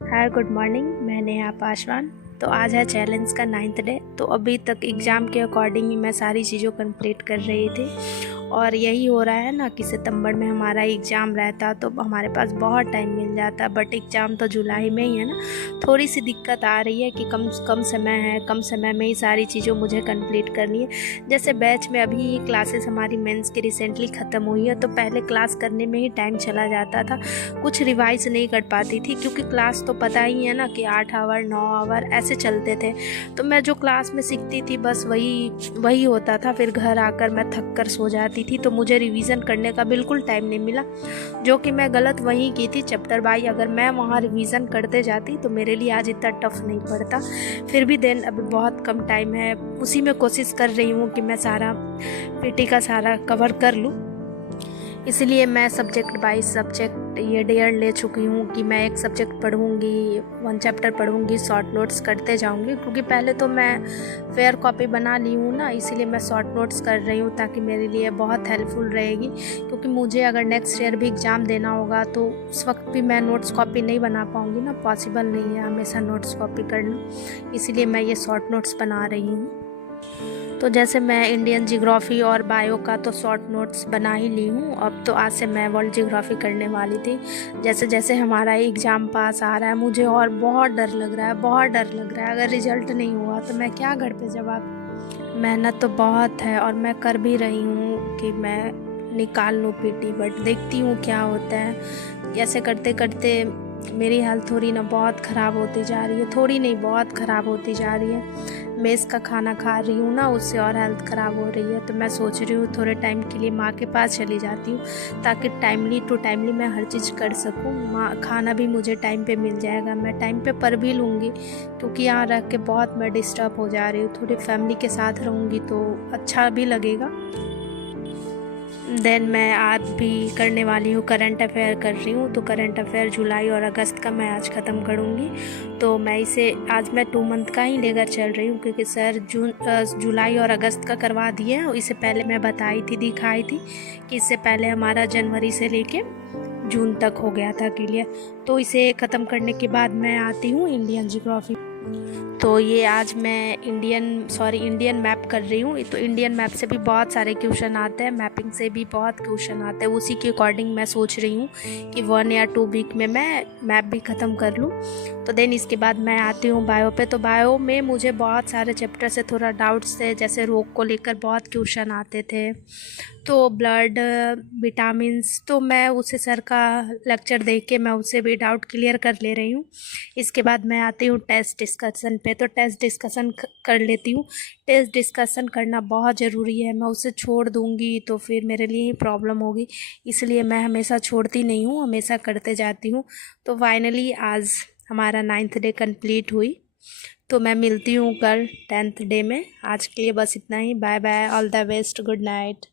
Hi good morning, मैं नेहा पासवान। तो आज है चैलेंज का 9th डे। तो अभी तक एग्ज़ाम के अकॉर्डिंग ही मैं सारी चीज़ों कंप्लीट कर रही थी। और यही हो रहा है ना कि सितंबर में हमारा एग्ज़ाम रहता तो हमारे पास बहुत टाइम मिल जाता, बट एग्ज़ाम तो जुलाई में ही है ना। थोड़ी सी दिक्कत आ रही है कि कम समय है, कम समय में ही सारी चीज़ों मुझे कंप्लीट करनी है। जैसे बैच में अभी क्लासेस हमारी मेंस की रिसेंटली ख़त्म हुई है, तो पहले क्लास करने में ही टाइम चला जाता था, कुछ रिवाइज नहीं कर पाती थी, क्योंकि क्लास तो पता ही है ना कि 8 आवर 9 आवर ऐसे चलते थे। तो मैं जो क्लास में सीखती थी बस वही होता था। फिर घर आकर मैं थक कर सो जाती थी, तो मुझे रिवीजन करने का बिल्कुल टाइम नहीं मिला, जो कि मैं गलत वहीं की थी चैप्टर बाई। अगर मैं वहाँ रिवीजन करते जाती तो मेरे लिए आज इतना टफ नहीं पड़ता। फिर भी देन अभी बहुत कम टाइम है, उसी में कोशिश कर रही हूँ कि मैं सारा पीटी का सारा कवर कर लूँ। इसलिए मैं सब्जेक्ट बाई सब्जेक्ट ये डेयर ले चुकी हूँ कि मैं एक सब्जेक्ट पढ़ूँगी, 1 चैप्टर पढ़ूँगी, शॉर्ट नोट्स करते जाऊँगी। क्योंकि पहले तो मैं फेयर कॉपी बना ली हूँ ना, इसीलिए मैं शॉर्ट नोट्स कर रही हूँ, ताकि मेरे लिए बहुत हेल्पफुल रहेगी। क्योंकि मुझे अगर नेक्स्ट ईयर भी एग्ज़ाम देना होगा तो उस वक्त भी मैं नोट्स कॉपी नहीं बना पाऊँगी ना, पॉसिबल नहीं है हमेशा नोट्स कॉपी करना। इसीलिए मैं ये शॉर्ट नोट्स बना रही हूँ। तो जैसे मैं इंडियन जियोग्राफी और बायो का तो शॉर्ट नोट्स बना ही ली हूँ, अब तो आज से मैं वर्ल्ड जियोग्राफी करने वाली थी। जैसे जैसे हमारा एग्ज़ाम पास आ रहा है, मुझे और बहुत डर लग रहा है, बहुत डर लग रहा है। अगर रिजल्ट नहीं हुआ तो मैं क्या घर पे जवाब। मेहनत तो बहुत है और मैं कर भी रही हूँ कि मैं निकाल लूँ पीटी, बट देखती हूँ क्या होता है। ऐसे करते करते मेरी हेल्थ थोड़ी ना बहुत ख़राब होती जा रही है, थोड़ी नहीं बहुत ख़राब होती जा रही है। मेस का खाना खा रही हूँ ना, उससे और हेल्थ ख़राब हो रही है। तो मैं सोच रही हूँ थोड़े टाइम के लिए माँ के पास चली जाती हूँ, ताकि टाइमली टू टाइमली मैं हर चीज़ कर सकूँ। माँ खाना भी मुझे टाइम पे मिल जाएगा, मैं टाइम पे पढ़ भी लूँगी। क्योंकि यहाँ रह के बहुत मैं डिस्टर्ब हो जा रही हूँ, थोड़ी फैमिली के साथ रहूँगी तो अच्छा भी लगेगा। देन मैं आज भी करने वाली हूँ, करंट अफेयर कर रही हूँ। तो करंट अफेयर जुलाई और अगस्त का मैं आज ख़त्म करूँगी। तो मैं इसे आज मैं 2 मंथ का ही लेकर चल रही हूँ, क्योंकि सर जुलाई और अगस्त का करवा दिए हैं। इससे पहले मैं बताई थी, दिखाई थी कि इससे पहले हमारा जनवरी से लेके जून तक हो गया था क्लियर। तो इसे ख़त्म करने के बाद मैं आती हूँ इंडियन जियोग्राफी। तो ये आज मैं इंडियन मैप कर रही हूँ। तो इंडियन मैप से भी बहुत सारे क्वेश्चन आते हैं, मैपिंग से भी बहुत क्वेश्चन आते हैं। उसी के अकॉर्डिंग मैं सोच रही हूँ कि 1 या 2 वीक में मैं मैप भी ख़त्म कर लूँ। तो देन इसके बाद मैं आती हूँ बायो पे। तो बायो में मुझे बहुत सारे चैप्टर से थोड़ा डाउट्स थे, जैसे रोग को लेकर बहुत क्वेश्चन आते थे, तो ब्लड, विटामिन्स, तो मैं उसे सर का लेक्चर देख के मैं उससे भी डाउट क्लियर कर ले रही हूँ। इसके बाद मैं आती हूँ टेस्ट डिस्कशन पे। तो टेस्ट डिस्कशन कर लेती हूँ। टेस्ट डिस्कशन करना बहुत ज़रूरी है, मैं उसे छोड़ दूँगी तो फिर मेरे लिए ही प्रॉब्लम होगी। इसलिए मैं हमेशा छोड़ती नहीं हूँ, हमेशा करते जाती हूँ। तो फाइनली आज हमारा 9th डे कंप्लीट हुई। तो मैं मिलती हूँ कल 10th डे में। आज के लिए बस इतना ही। Bye bye, all the best, good night.